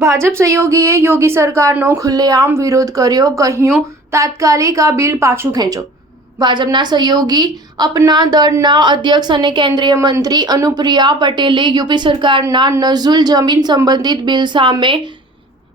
ભાજપ સહયોગીએ યોગી સરકારનો ખુલ્લેઆમ વિરોધ કર્યો, કહ્યું તાત્કાલિક આ બિલ પાછું ખેંચો। ભાજપના સહયોગી અપના દળના અધ્યક્ષ અને કેન્દ્રીય મંત્રી અનુપ્રિયા પટેલે યુપી સરકારના નઝુલ જમીન સંબંધિત બિલ સામે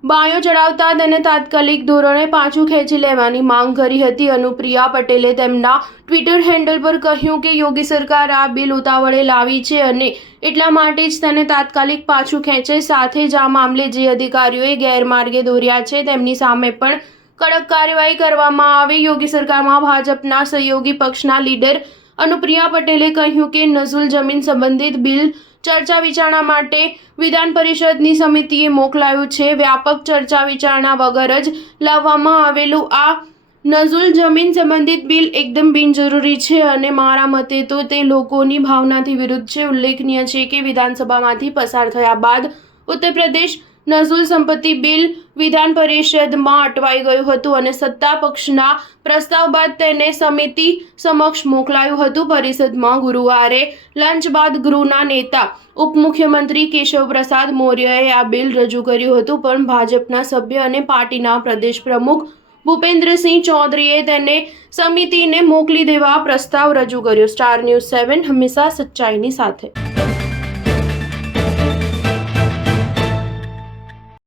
બાયો ચડાવતા તેને તાત્કાલિક ધોરણે પાછું ખેંચી લેવાની માંગ કરી હતી। અનુપ્રિયા પટેલે તેમના ટ્વિટર હેન્ડલ પર કહ્યું કે યોગી સરકાર આ બિલ ઉતાવળે લાવી છે અને એટલા માટે જ તેને તાત્કાલિક પાછું ખેંચે। સાથે જ આ મામલે જે અધિકારીઓએ ગેરમાર્ગે દોર્યા છે તેમની સામે પણ કડક કાર્યવાહી કરવામાં આવે। યોગી સરકારમાં ભાજપના સહયોગી પક્ષના લીડર અનુપ્રિયા પટેલે કહ્યું કે નઝુલ જમીન સંબંધિત બિલ ચર્ચા વિચારણા માટે વિધાન પરિષદની સમિતિએ મોકલાયું છે। વ્યાપક ચર્ચા વિચારણા વગર જ લાવવામાં આવેલું આ નઝુલ જમીન સંબંધિત બિલ એકદમ બિનજરૂરી છે અને મારા મતે તો તે લોકોની ભાવનાથી વિરુદ્ધ છે। ઉલ્લેખનીય છે કે વિધાનસભામાંથી પસાર થયા બાદ ઉત્તર પ્રદેશ નઝુલ સંપત્તિ બિલ વિધાન પરિષદમાં અટવાઈ ગયું હતું અને સત્તા પક્ષના પ્રસ્તાવ બાદ તેને સમિતિ સમક્ષ મોકલાયું હતું। પરિષદમાં ગુરુવારે લંચ બાદ ગૃહના નેતા ઉપમુખ્યમંત્રી કેશવ પ્રસાદ મૌર્યએ આ બિલ રજૂ કર્યું હતું, પણ ભાજપના સભ્ય અને પાર્ટીના પ્રદેશ પ્રમુખ ભૂપેન્દ્રસિંહ ચૌધરીએ તેને સમિતિને મોકલી દેવા પ્રસ્તાવ રજૂ કર્યો। સ્ટાર ન્યૂઝ 7 હંમેશા સચ્ચાઈની સાથે।